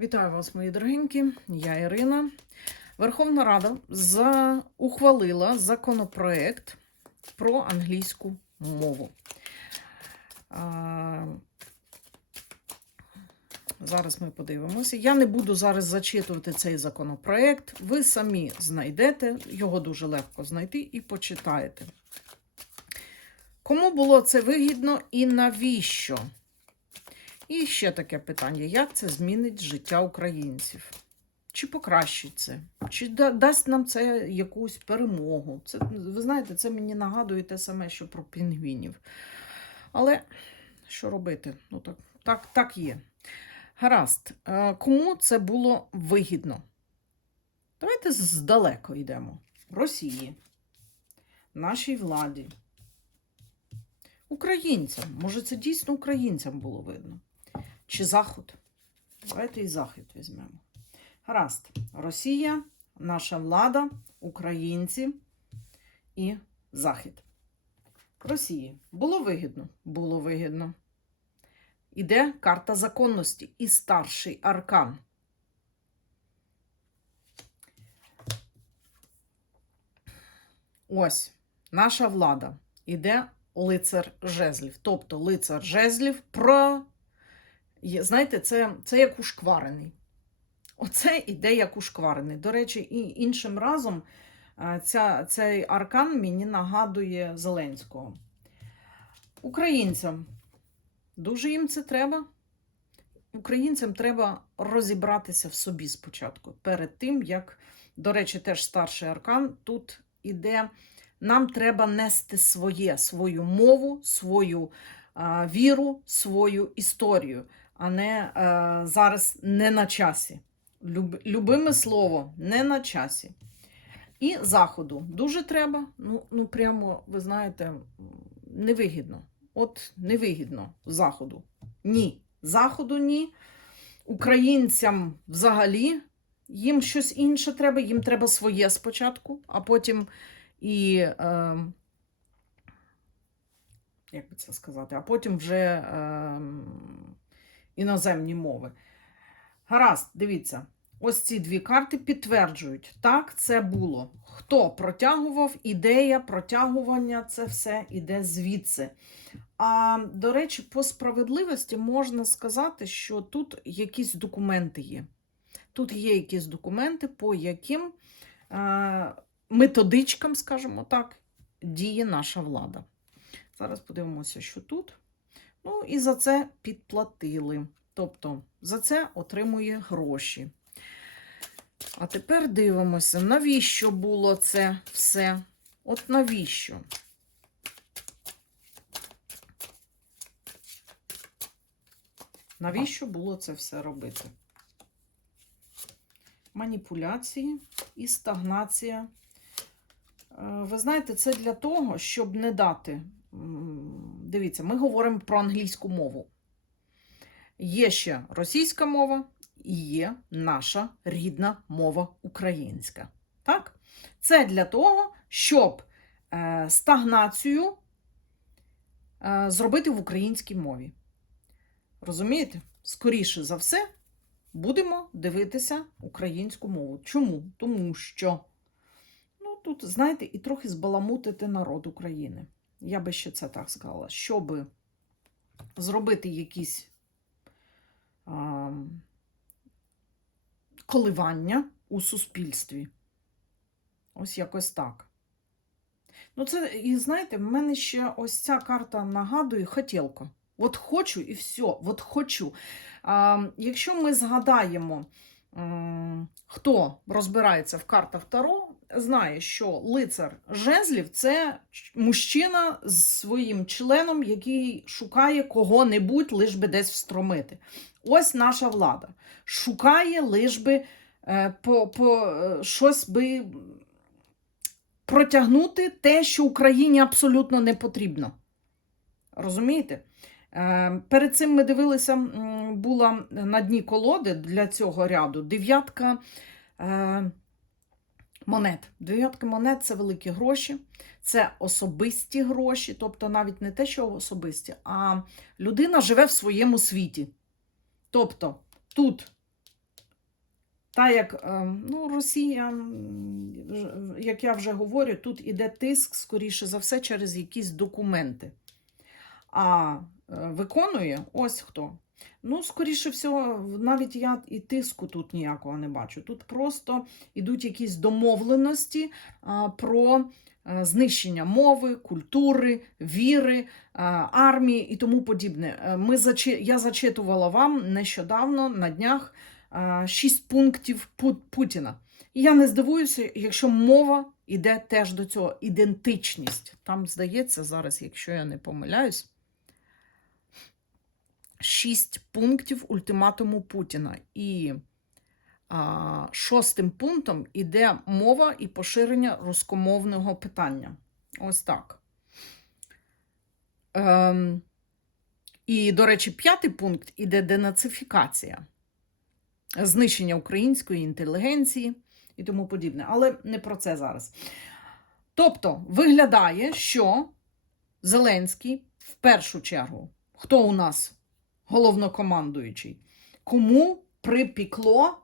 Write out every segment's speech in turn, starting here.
Вітаю вас, мої дорогенькі. Я Ірина. Верховна Рада за... ухвалила законопроект про англійську мову. А... Зараз ми подивимося. Я не буду зараз зачитувати цей законопроект. Ви самі знайдете, його дуже легко знайти і почитаєте. Кому було це вигідно і навіщо? І ще таке питання: як це змінить життя українців? Чи покращить це? Чи да- дасть нам це якусь перемогу? Це, ви знаєте, це мені нагадує те саме, що про пінгвінів. Але що робити? Ну, так, так, так є. Гаразд, Е, кому це було вигідно? Давайте здалеко йдемо. Росії, нашій владі, українцям. Може, це дійсно українцям було видно? Чи Захід? Давайте і Захід візьмемо. Гаразд. Росія, наша влада, українці і Захід. Росії. Було вигідно? Було вигідно. Іде карта законності і старший аркан. Ось наша влада. Іде лицар жезлів. Тобто лицар жезлів про. Знаєте, це, це як ушкварений. Оце іде як ушкварений. До речі, і іншим разом ця, цей аркан мені нагадує Зеленського. Українцям дуже їм це треба. Українцям треба розібратися в собі спочатку. Перед тим, як, до речі, теж старший аркан тут іде. Нам треба нести своє, свою мову, свою а, віру, свою історію, а не а, зараз не на часі. Люб, любиме слово, не на часі. І заходу дуже треба. Ну, ну прямо, ви знаєте, невигідно. От невигідно заходу. Ні. Заходу ні. Українцям взагалі їм щось інше треба, їм треба своє спочатку, а потім і, е, як би це сказати, а потім вже е, іноземні мови. Гаразд, дивіться, ось ці дві карти підтверджують, так, це було. Хто протягував, ідея протягування, це все іде звідси. А до речі, по справедливості можна сказати, що тут якісь документи є. Тут є якісь документи, по яким е, методичкам, скажімо так, діє наша влада. Зараз подивимося, що тут. Ну, і за це підплатили. Тобто за це отримує гроші. А тепер дивимося, навіщо було це все? От навіщо? Навіщо було це все робити? Маніпуляції і стагнація. Е, Ви знаєте, це для того, щоб не дати. Дивіться, ми говоримо про англійську мову. Є ще російська мова і є наша рідна мова українська. Так? Це для того, щоб е, стагнацію е, зробити в українській мові. Розумієте? Скоріше за все, будемо дивитися українську мову. Чому? Тому що, ну, тут, знаєте, і трохи збаламутити народ України. Я би ще це так сказала, щоб зробити якісь а, коливання у суспільстві. Ось якось так. Ну, це, і знаєте, в мене ще ось ця карта нагадує хотілка. От хочу і все, от хочу. А, якщо ми згадаємо, хто розбирається в картах Таро, знає, що лицар жезлів це мужчина з своїм членом, який шукає кого-небудь, лиш би десь встромити. Ось наша влада. Шукає лиш би е, по, по, е, щось би протягнути те, що Україні абсолютно не потрібно. Розумієте? Е, Перед цим ми дивилися, була на дні колоди для цього ряду дев'ятка монет. Дев'ятка монет це великі гроші, це особисті гроші, тобто навіть не те, що особисті, а людина живе в своєму світі. Тобто тут Та як е, ну, Росія, як я вже говорю, тут іде тиск, скоріше за все, через якісь документи. А е, виконує ось хто. Ну, скоріше всього, навіть я і тиску тут ніякого не бачу. Тут просто йдуть якісь домовленості про е, знищення мови, культури, віри, е, армії і тому подібне. Е, Ми. Я зачитувала вам нещодавно на днях шість пунктів Пу- Путіна. І я не здивуюся, якщо мова йде теж до цього. Ідентичність. Там, здається, зараз, якщо я не помиляюсь, шість пунктів ультиматуму Путіна. І а, шостим пунктом іде мова і поширення рускомовного питання. Ось так. Ем, і, до речі, п'ятий пункт іде денацифікація, знищення української інтелігенції і тому подібне. Але не про це зараз. Тобто, виглядає, що Зеленський в першу чергу, хто у нас головнокомандуючий, кому припікло,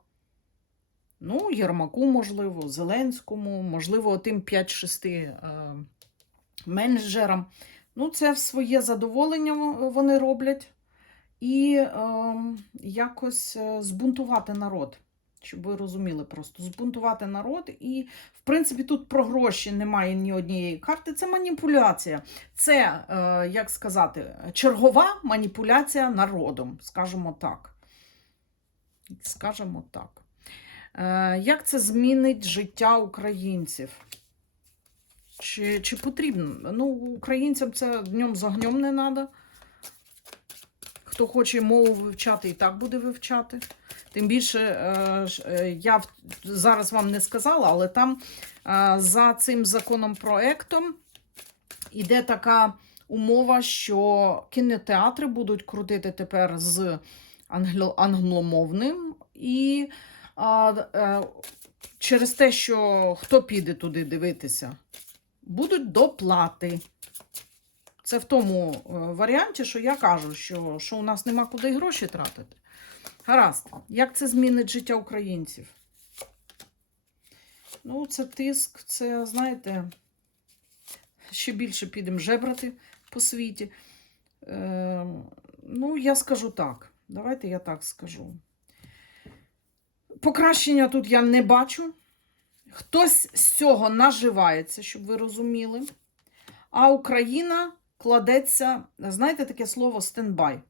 ну, Єрмаку, можливо, Зеленському, можливо, тим 5-6 е, менеджерам. Ну, це в своє задоволення вони роблять. І е, якось збунтувати народ. Щоб ви розуміли, просто збунтувати народ. І, в принципі, тут про гроші немає ні однієї карти. Це маніпуляція. Це, е, як сказати, чергова маніпуляція народом, скажімо так. Скажімо так. Е, як це змінить життя українців? Чи, чи потрібно? Ну, українцям це днем з огнем не треба. Хто хоче мову вивчати, і так буде вивчати. Тим більше, е, е, я зараз вам не сказала, але там е, за цим законопроектом іде така умова, що кінотеатри будуть крутити тепер з англомовним. І через те, що хто піде туди дивитися, будуть доплати. Це в тому варіанті, що я кажу, що, що у нас нема куди гроші тратити. Гаразд, як це змінить життя українців? Ну, це тиск, це, знаєте, ще більше підемо жебрати по світі. Е, ну, я скажу так. Давайте я так скажу. Покращення тут я не бачу. Хтось з цього наживається, щоб ви розуміли. А Україна кладеться, знаєте таке слово стендбай.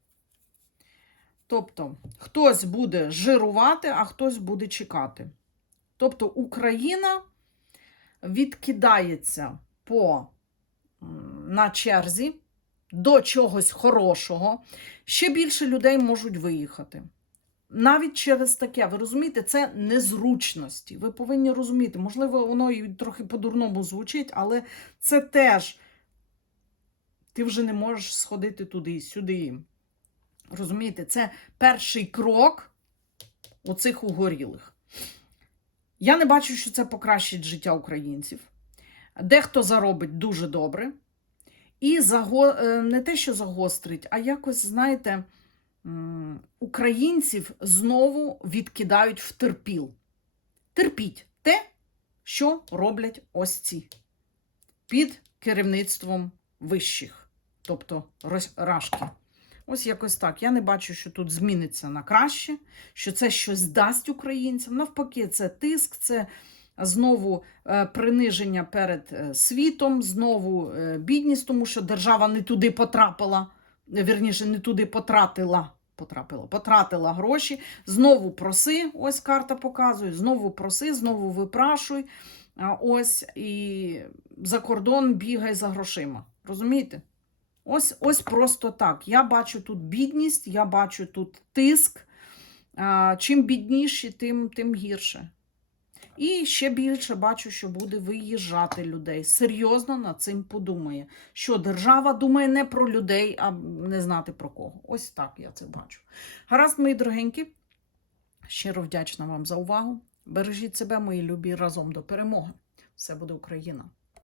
Тобто, хтось буде жирувати, а хтось буде чекати. Тобто Україна відкидається по, на черзі до чогось хорошого. Ще більше людей можуть виїхати. Навіть через таке, ви розумієте, це незручності. Ви повинні розуміти, можливо, воно і трохи по-дурному звучить, але це теж ти вже не можеш сходити туди, сюди. Розумієте, це перший крок оцих угорілих. Я не бачу, що це покращить життя українців. Дехто заробить дуже добре. І заго... е, не те, що загострить, а якось, знаєте, українців знову відкидають в терпіл. Терпіть те, що роблять ось ці під керівництвом вищих, тобто рашки. Ось якось так. Я не бачу, що тут зміниться на краще, що це щось дасть українцям. Навпаки, це тиск, це знову е, приниження перед е, світом, знову е, бідність, тому що держава не туди потрапила, вірніше, не туди потратила. Потрапила, потратила гроші, знову проси, ось карта показує, знову проси, знову випрашуй. Ось і за кордон бігай за грошима. Розумієте? Ось, ось просто так. Я бачу тут бідність, я бачу тут тиск. Чим бідніші, тим, тим гірше. І ще більше бачу, що буде виїжджати людей. Серйозно над цим подумає. Що держава думає не про людей, а не знати про кого. Ось так я це бачу. Гаразд, мої дорогенькі. Щиро вдячна вам за увагу. Бережіть себе, мої любі, разом до перемоги. Все буде Україна!